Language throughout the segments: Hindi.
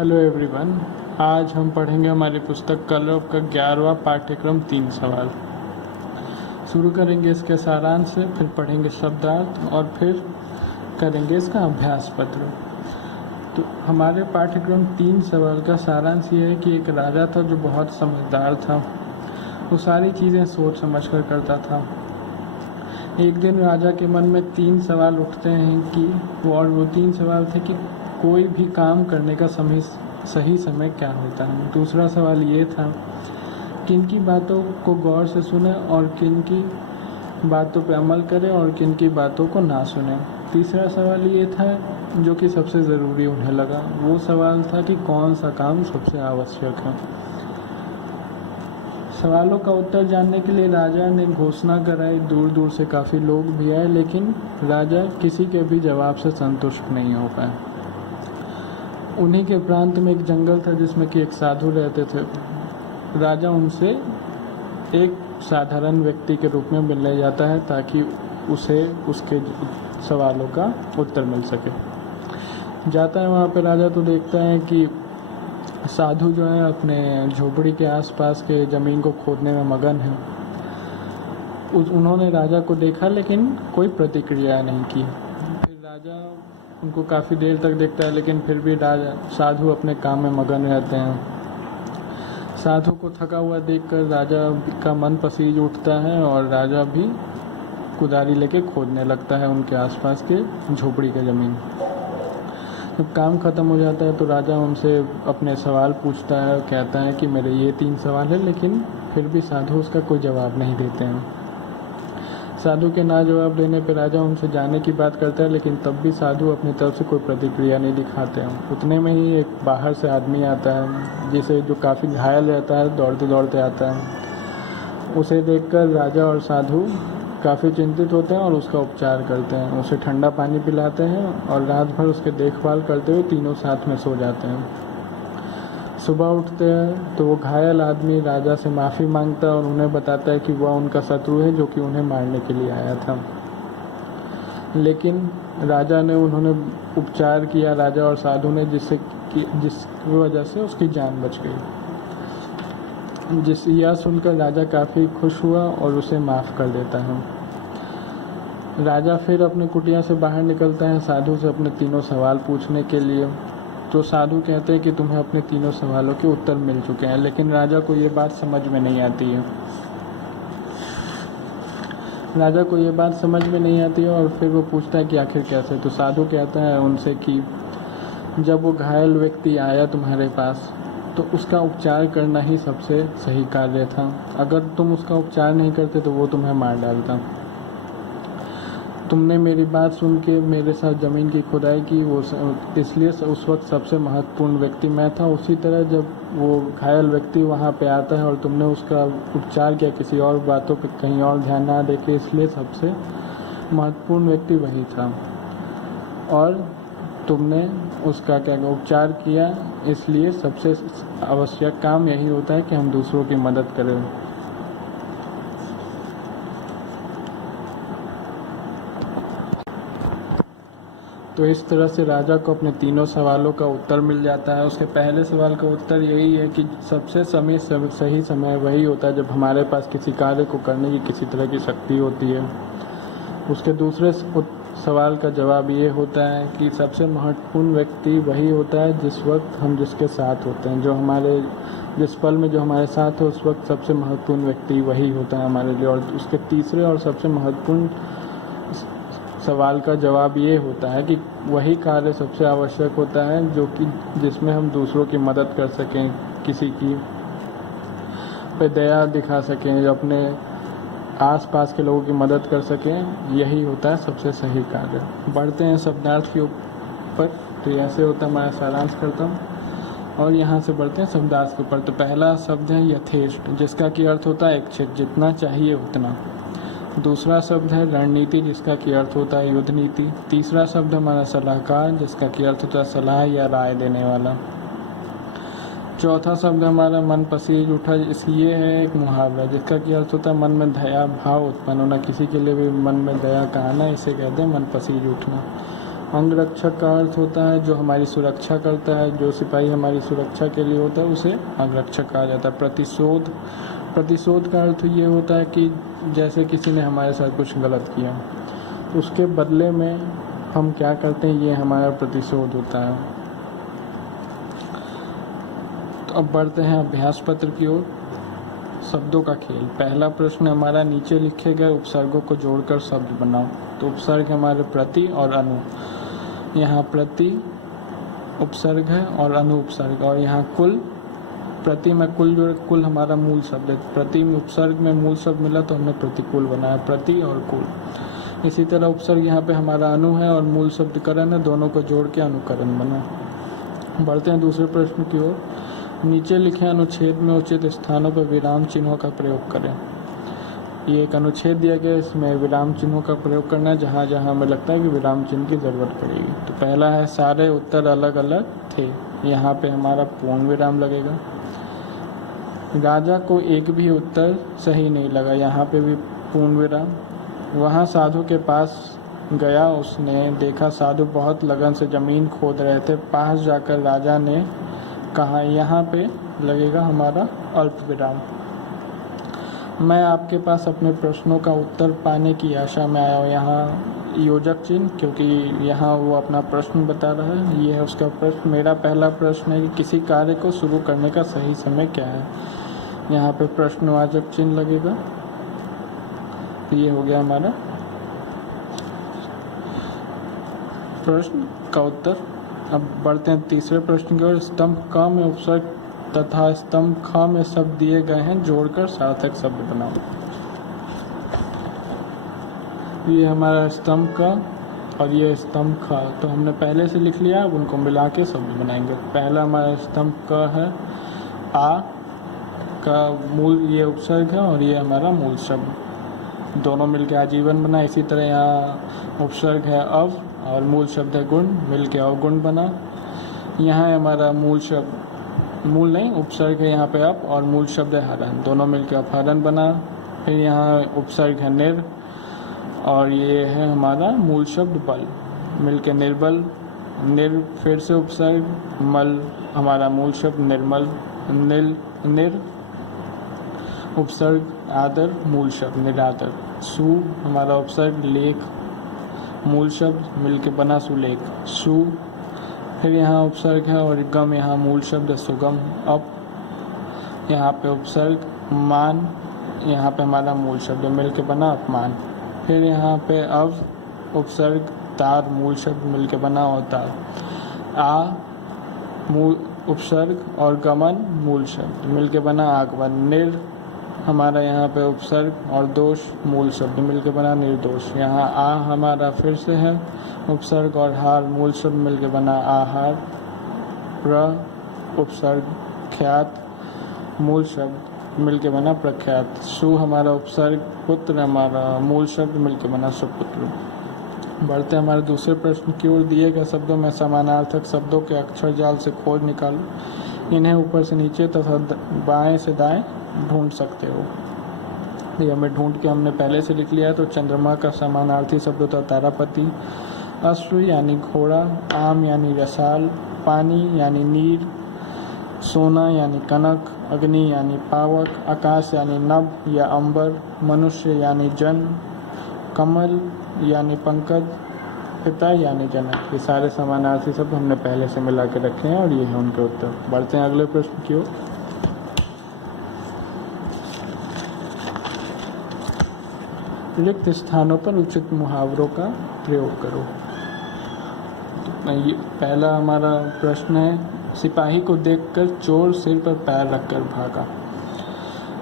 Hello everyone. आज हम पढ़ेंगे हमारी पुस्तक कलरव का 11वां पाठ्यक्रम 3 सवाल। शुरू करेंगे इसके सारांश से, फिर पढ़ेंगे शब्दार्थ और फिर करेंगे इसका अभ्यास पत्र। तो हमारे पाठ्यक्रम 3 सवाल का सारांश ये है कि एक राजा था जो बहुत समझदार था। वो सारी चीज़ें सोच समझ कर करता था। एक दिन राजा के मन में 3 सवाल उठते हैं कि वो 3 सवाल थे कि कोई भी काम करने का सही समय क्या होता है। दूसरा सवाल ये था किन की बातों को गौर से सुने और किन की बातों पर अमल करें और किन की बातों को ना सुने। तीसरा सवाल ये था जो कि सबसे ज़रूरी उन्हें लगा, वो सवाल था कि कौन सा काम सबसे आवश्यक है। सवालों का उत्तर जानने के लिए राजा ने घोषणा कराई। दूर दूर से काफ़ी लोग भी आए, लेकिन राजा किसी के भी जवाब से संतुष्ट नहीं हो पाए। उन्हीं के प्रांत में एक जंगल था जिसमें कि एक साधु रहते थे। राजा उनसे एक साधारण व्यक्ति के रूप में मिलने जाता है ताकि उसे उसके सवालों का उत्तर मिल सके। जाता है वहाँ पे राजा तो देखता है कि साधु जो है अपने झोपड़ी के आसपास के ज़मीन को खोदने में मगन है। उन्होंने राजा को देखा लेकिन कोई प्रतिक्रिया नहीं की। फिर राजा उनको काफ़ी देर तक देखता है, लेकिन फिर भी साधु अपने काम में मगन रहते हैं। साधु को थका हुआ देखकर राजा का मन पसीज उठता है और राजा भी कुदारी लेके खोदने लगता है उनके आसपास के झोपड़ी की ज़मीन। जब काम ख़त्म हो जाता है तो राजा उनसे अपने सवाल पूछता है, कहता है कि मेरे ये 3 सवाल है, लेकिन फिर भी साधु उसका कोई जवाब नहीं देते हैं। साधु के ना जवाब देने पर राजा उनसे जाने की बात करता है, लेकिन तब भी साधु अपनी तरफ से कोई प्रतिक्रिया नहीं दिखाते हैं। उतने में ही एक बाहर से आदमी आता है जिसे जो काफ़ी घायल रहता है, दौड़ते दौड़ते आता है। उसे देखकर राजा और साधु काफ़ी चिंतित होते हैं और उसका उपचार करते हैं। उसे ठंडा पानी पिलाते हैं और रात भर उसके देखभाल करते हुए तीनों साथ में सो जाते हैं। सुबह उठते हैं तो वो घायल आदमी राजा से माफ़ी मांगता है और उन्हें बताता है कि वह उनका शत्रु है जो कि उन्हें मारने के लिए आया था। लेकिन राजा ने उन्होंने उपचार किया, राजा और साधु ने, जिसकी वजह से उसकी जान बच गई। यह सुनकर राजा काफ़ी खुश हुआ और उसे माफ़ कर देता है। राजा फिर अपनी कुटिया से बाहर निकलता है साधु से अपने 3 सवाल पूछने के लिए। तो साधु कहते हैं कि तुम्हें अपने 3 सवालों के उत्तर मिल चुके हैं, लेकिन राजा को ये बात समझ में नहीं आती है। राजा को ये बात समझ में नहीं आती है और फिर वो पूछता है कि आखिर कैसे। तो साधु कहता है उनसे कि जब वो घायल व्यक्ति आया तुम्हारे पास तो उसका उपचार करना ही सबसे सही कार्य था। अगर तुम उसका उपचार नहीं करते तो वो तुम्हें मार डालता। तुमने मेरी बात सुन के मेरे साथ ज़मीन की खुदाई की, वो इसलिए उस वक्त सबसे महत्वपूर्ण व्यक्ति मैं था। उसी तरह जब वो घायल व्यक्ति वहाँ पे आता है और तुमने उसका उपचार किया, किसी और बातों पे कहीं और ध्यान ना देके, इसलिए सबसे महत्वपूर्ण व्यक्ति वही था। और तुमने उसका उपचार किया, इसलिए सबसे आवश्यक काम यही होता है कि हम दूसरों की मदद करें। तो इस तरह से राजा को अपने 3 सवालों का उत्तर मिल जाता है। उसके पहले सवाल का उत्तर यही है कि सबसे सही समय वही होता है जब हमारे पास किसी कार्य को करने की किसी तरह की शक्ति होती है। उसके दूसरे सवाल का जवाब ये होता है कि सबसे महत्वपूर्ण व्यक्ति वही होता है जिस वक्त हम जिसके साथ होते हैं। जिस पल में जो हमारे साथ है उस वक्त सबसे महत्वपूर्ण व्यक्ति वही होता है हमारे लिए। और उसके तीसरे और सबसे महत्वपूर्ण सवाल का जवाब ये होता है कि वही कार्य सबसे आवश्यक होता है जो कि जिसमें हम दूसरों की मदद कर सकें, किसी की पे दया दिखा सकें, अपने आसपास के लोगों की मदद कर सकें। यही होता है सबसे सही कार्य। बढ़ते हैं शब्दार्थ के ऊपर। तो ऐसे होता है, मैं सारांश करता हूँ और यहाँ से बढ़ते हैं शब्दार्थ के ऊपर। तो पहला शब्द है यथेष्ट, जिसका कि अर्थ होता है इच्छित, जितना चाहिए उतना। दूसरा शब्द है रणनीति, जिसका कि अर्थ होता है युद्ध नीति। तीसरा शब्द है हमारा सलाहकार, जिसका कि अर्थ होता है सलाह या राय देने वाला। चौथा शब्द हमारा मन पसीज उठा, ये है एक मुहावरा जिसका कि अर्थ होता है मन में दया भाव उत्पन्न होना, किसी के लिए भी मन में दया का आना, इसे कहते हैं मन पसीज उठना। अंगरक्षक का अर्थ होता है जो हमारी सुरक्षा करता है, जो सिपाही हमारी सुरक्षा के लिए होता है उसे अंगरक्षक कहा जाता है। प्रतिशोध का अर्थ ये होता है कि जैसे किसी ने हमारे साथ कुछ गलत किया तो उसके बदले में हम क्या करते हैं, ये हमारा प्रतिशोध होता है। तो अब बढ़ते हैं अभ्यास पत्र की ओर। शब्दों का खेल। पहला प्रश्न हमारा, नीचे लिखे गए उपसर्गों को जोड़कर शब्द बनाओ। तो उपसर्ग हमारे प्रति और अनु। यहाँ प्रति उपसर्ग है और अनु उपसर्ग, और यहाँ कुल। प्रति में कुल जोड़, कुल हमारा मूल शब्द है। प्रति में उपसर्ग में मूल शब्द मिला तो हमने प्रतिकूल बनाया, प्रति और कुल। इसी तरह उपसर्ग यहाँ पे हमारा अनु है और मूल शब्द करण है, दोनों को जोड़ के अनुकरण बना। बढ़ते हैं दूसरे प्रश्न की ओर। नीचे लिखे अनुच्छेद में उचित स्थानों पर विराम चिन्हों का प्रयोग करें। ये एक अनुच्छेद दिया गया, इसमें विराम चिन्हों का प्रयोग करना है जहाँ जहाँ हमें लगता है कि विराम चिन्ह की ज़रूरत पड़ेगी। तो पहला है, सारे उत्तर अलग अलग थे। यहाँ पे हमारा पूर्ण विराम लगेगा। राजा को एक भी उत्तर सही नहीं लगा, यहाँ पे भी पूर्ण विराम। वहाँ साधु के पास गया, उसने देखा साधु बहुत लगन से ज़मीन खोद रहे थे। पास जाकर राजा ने कहा, यहाँ पे लगेगा हमारा अल्प विराम। मैं आपके पास अपने प्रश्नों का उत्तर पाने की आशा में आया हूँ। यहाँ योजक चिन्ह, क्योंकि यहाँ वो अपना प्रश्न बता रहा है। ये है उसका प्रश्न। मेरा पहला प्रश्न है कि किसी कार्य को शुरू करने का सही समय क्या है। यहाँ पे प्रश्नवाचक चिन्ह लगेगा। ये हो गया हमारा प्रश्न का उत्तर। अब बढ़ते हैं तीसरे प्रश्न की ओर। स्तंभ क में उपसर्ग तथा स्तंभ ख में शब्द दिए गए हैं, जोड़कर सार्थक शब्द बनाओ। ये हमारा स्तंभ का और ये स्तंभ ख, तो हमने पहले से लिख लिया, अब उनको मिला के शब्द बनाएंगे। पहला हमारा स्तंभ क है, आ का मूल ये उपसर्ग है और ये हमारा मूल शब्द, दोनों मिलके आजीवन बना। इसी तरह यहाँ उपसर्ग है अव और मूल शब्द है गुण, मिलके अवगुण बना। यहाँ है हमारा मूल शब्द, मूल नहीं उपसर्ग है यहाँ पे अप और मूल शब्द है हरण, दोनों मिलके अपहरण बना। फिर यहाँ उपसर्ग है निर और ये है हमारा मूल शब्द बल, मिलके निर्बल। निर फिर से उपसर्ग, मल हमारा मूल शब्द निर्मल। निर उपसर्ग आदर, मूल शब्द निरादर। सु हमारा उपसर्ग लेख, मूल शब्द मिलके बना सुलेख, सु। फिर यहाँ उपसर्ग है और गम, यहाँ मूल शब्द है सुगम। अप यहाँ पे उपसर्ग, मान यहाँ पे हमारा मूल शब्द मिलके बना अपमान। फिर यहाँ पे अव उपसर्ग, तार मूल शब्द मिलके बना अवतार। आ मूल उपसर्ग और गमन मूल शब्द मिलके बना आगमन। निर हमारा यहाँ पे उपसर्ग और दोष मूल शब्द मिलके बना निर्दोष। यहाँ आ हमारा फिर से है उपसर्ग और हार मूल शब्द मिलके बना आहार। प्र उपसर्ग ख्यात मूल शब्द मिलके बना प्रख्यात। सु हमारा उपसर्ग, पुत्र हमारा मूल शब्द मिलके बना सुपुत्र। बढ़ते हमारे दूसरे प्रश्न की ओर। दिए गए शब्दों में समानार्थक शब्दों के अक्षर जाल से खोज निकालो। इन्हें ऊपर से नीचे तथा बाएं से दाएं ढूंढ सकते हो। ये हमें ढूंढ के हमने पहले से लिख लिया है। तो चंद्रमा का समानार्थी शब्द होता है तारापति। अश्व यानी घोड़ा, आम यानी रसाल, पानी यानी नीर, सोना यानी कनक, अग्नि यानी पावक, आकाश यानी नभ या अंबर, मनुष्य यानी जन, कमल यानी पंकज, पिता यानी जनक। ये सारे समानार्थी शब्द हमने पहले से मिला के रखे हैं और ये है उनके उत्तर। बढ़ते हैं अगले प्रश्न की ओर। रिक्त स्थानों पर उचित मुहावरों का प्रयोग करो। तो ये पहला हमारा प्रश्न है, सिपाही को देखकर चोर सिर पर पैर रखकर भागा।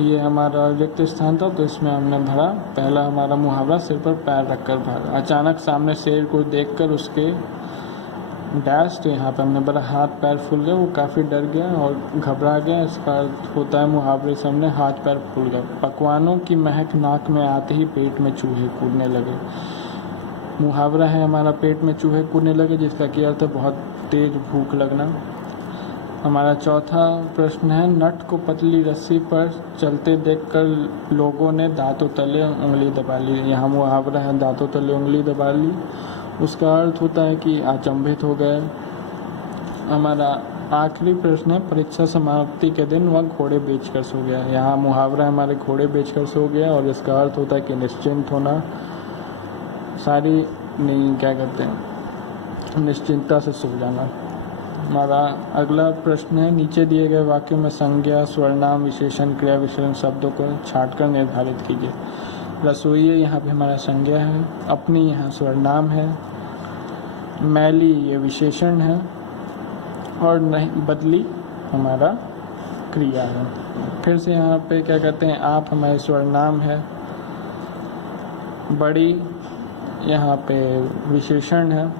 ये हमारा रिक्त स्थान था तो इसमें हमने भरा पहला हमारा मुहावरा, सिर पर पैर रखकर भागा। अचानक सामने शेर को देखकर उसके डैश, तो यहाँ पे हमने भरा हाथ पैर फूल गए, वो काफ़ी डर गया और घबरा गया। इसका होता है मुहावरे से हमने हाथ पैर फूल गए। पकवानों की महक नाक में आते ही पेट में चूहे कूदने लगे। मुहावरा है हमारा पेट में चूहे कूदने लगे, जिसका क्या अर्थ है बहुत तेज भूख लगना। हमारा चौथा प्रश्न है, नट को पतली रस्सी पर चलते देखकर लोगों ने दांतों तले उंगली दबा ली। यहाँ मुहावरा है दांतों तले उंगली दबा ली। उसका अर्थ होता है कि अचंभित हो गए। हमारा आखिरी प्रश्न है, परीक्षा समाप्ति के दिन वह घोड़े बेचकर सो गया। यहाँ मुहावरा हमारे घोड़े बेचकर सो गया, और इसका अर्थ होता है कि निश्चिंत होना, सारी नहीं क्या कहते हैं, निश्चिंतता से सो जाना। हमारा अगला प्रश्न है, नीचे दिए गए वाक्यों में संज्ञा, स्वरनाम, विशेषण, क्रिया विशेषण शब्दों को छांटकर निर्धारित कीजिए। रसोई यहाँ पे हमारा संज्ञा है, अपनी यहाँ स्वरनाम है, मैली ये विशेषण है, और नहीं बदली हमारा क्रिया है। फिर से यहाँ पे क्या कहते हैं, आप हमारे स्वरनाम है, बड़ी यहाँ पे विशेषण है,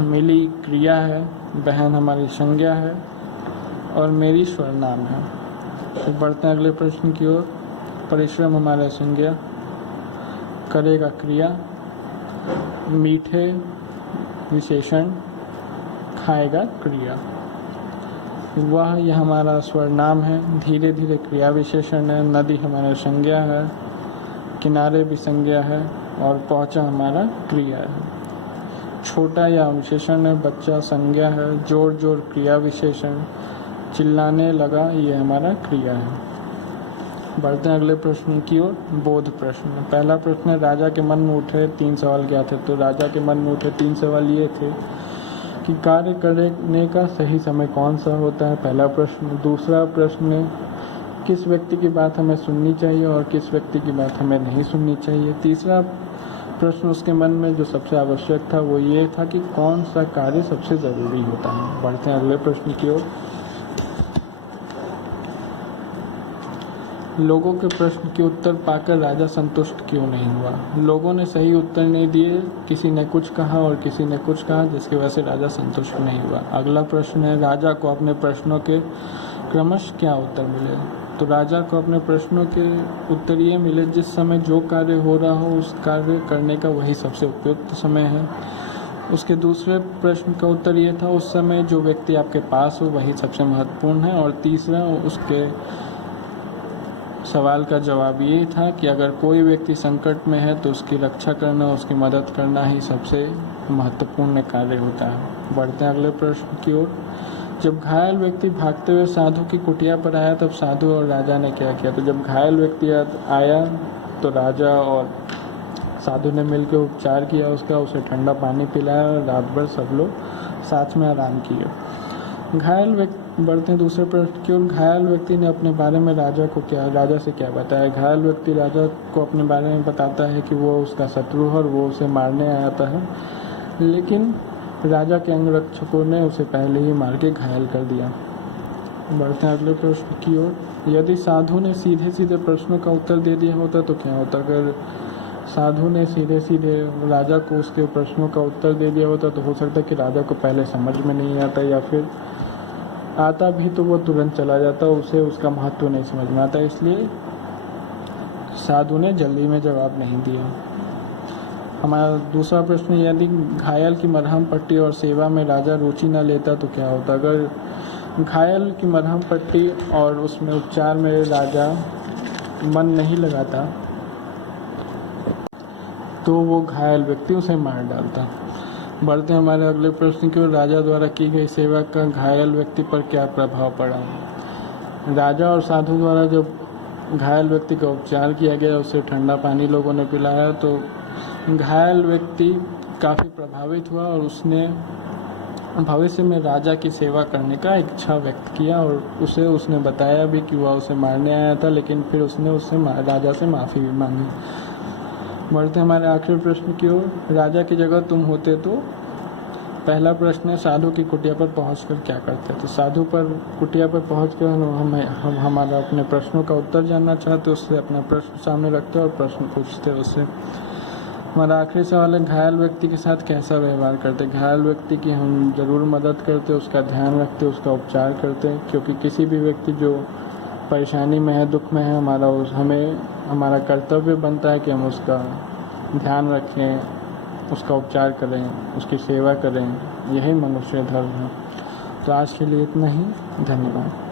मिली क्रिया है, बहन हमारी संज्ञा है, और मेरी स्वरनाम है। फिर बढ़ते हैं अगले प्रश्न की ओर। परिश्रम हमारा संज्ञा, करेगा क्रिया, मीठे विशेषण, खाएगा क्रिया। वह यह हमारा स्वरनाम है, धीरे धीरे क्रिया विशेषण है, नदी हमारा संज्ञा है, किनारे भी संज्ञा है, और पहुंचा हमारा क्रिया है। छोटा या विशेषण है, बच्चा संज्ञा है, जोर जोर क्रिया विशेषण, चिल्लाने लगा ये हमारा क्रिया है। बढ़ते हैं अगले प्रश्न की ओर। बोध प्रश्न। पहला प्रश्न है, राजा के मन में उठे 3 सवाल क्या थे? तो राजा के मन में उठे 3 सवाल ये थे कि कार्य करने का सही समय कौन सा होता है, पहला प्रश्न। दूसरा प्रश्न, किस व्यक्ति की बात हमें सुननी चाहिए और किस व्यक्ति की बात हमें नहीं सुननी चाहिए। तीसरा प्रश्न उसके मन में जो सबसे आवश्यक था वो ये था कि कौन सा कार्य सबसे ज़रूरी होता है। बढ़ते हैं अगले प्रश्न की ओर। लोगों के प्रश्न के उत्तर पाकर राजा संतुष्ट क्यों नहीं हुआ? लोगों ने सही उत्तर नहीं दिए, किसी ने कुछ कहा और किसी ने कुछ कहा, जिसकी वजह से राजा संतुष्ट नहीं हुआ। अगला प्रश्न है, राजा को अपने प्रश्नों के क्रमश क्या उत्तर मिले? तो राजा को अपने प्रश्नों के उत्तर ये मिले, जिस समय जो कार्य हो रहा हो उस कार्य करने का वही सबसे उपयुक्त समय है। उसके दूसरे प्रश्न का उत्तर ये था, उस समय जो व्यक्ति आपके पास हो वही सबसे महत्वपूर्ण है। और तीसरा उसके सवाल का जवाब ये था कि अगर कोई व्यक्ति संकट में है तो उसकी रक्षा करना, उसकी मदद करना ही सबसे महत्वपूर्ण कार्य होता है। बढ़ते हैं अगले प्रश्न की ओर। जब घायल व्यक्ति भागते हुए साधु की कुटिया पर आया तब साधु और राजा ने क्या किया? तो जब घायल व्यक्ति आया तो राजा और साधु ने मिलकर उपचार किया उसका, उसे ठंडा पानी पिलाया और रात भर सब लोग साथ में आराम किए। घायल व्यक्ति बढ़ते हैं दूसरे प्रश्न की ओर। घायल व्यक्ति ने अपने बारे में राजा से क्या बताया? घायल व्यक्ति राजा को अपने बारे में बताता है कि वो उसका शत्रु है और वो उसे मारने आया है, लेकिन राजा के अंगरक्षकों ने उसे पहले ही मार के घायल कर दिया। बढ़ते हैं अगले प्रश्न की ओर। यदि साधु ने सीधे सीधे प्रश्नों का उत्तर दे दिया होता तो क्या होता? अगर साधु ने सीधे सीधे राजा को उसके प्रश्नों का उत्तर दे दिया होता तो हो सकता है कि राजा को पहले समझ में नहीं आता, या फिर आता भी तो वो तुरंत चला जाता, उसे उसका महत्व नहीं समझ में आता, इसलिए साधु ने जल्दी में जवाब नहीं दिया। हमारा दूसरा प्रश्न, यदि घायल की मरहम पट्टी और सेवा में राजा रुचि न लेता तो क्या होता? अगर घायल की मरहम पट्टी और उसमें उपचार में राजा मन नहीं लगाता तो वो घायल व्यक्ति उसे मार डालता। बढ़ते हैं हमारे अगले प्रश्न की ओर। राजा द्वारा की गई सेवा का घायल व्यक्ति पर क्या प्रभाव पड़ा? राजा और साधु द्वारा जब घायल व्यक्ति का उपचार किया गया, उसे ठंडा पानी लोगों ने पिलाया, तो घायल व्यक्ति काफ़ी प्रभावित हुआ और उसने भविष्य में राजा की सेवा करने का इच्छा व्यक्त किया, और उसने बताया भी कि वह उसे मारने आया था, लेकिन फिर उसने राजा से माफ़ी भी मांगी। बढ़ते हमारे आखिरी प्रश्न की ओर। राजा की जगह तुम होते तो? पहला प्रश्न है, साधु की कुटिया पर पहुंचकर क्या करते? तो साधु पर कुटिया पर पहुंचकर हम हमारा अपने प्रश्नों का उत्तर जानना चाहते, उससे अपना प्रश्न सामने रखते और प्रश्न पूछते उससे। हमारा आखिरी सवाल है, घायल व्यक्ति के साथ कैसा व्यवहार करते? घायल व्यक्ति की हम ज़रूर मदद करते, उसका ध्यान रखते, उसका उपचार करते, क्योंकि किसी भी व्यक्ति जो परेशानी में है, दुख में है, हमारा कर्तव्य बनता है कि हम उसका ध्यान रखें, उसका उपचार करें, उसकी सेवा करें। यही मनुष्य धर्म है। तो आज के लिए इतना ही। धन्यवाद।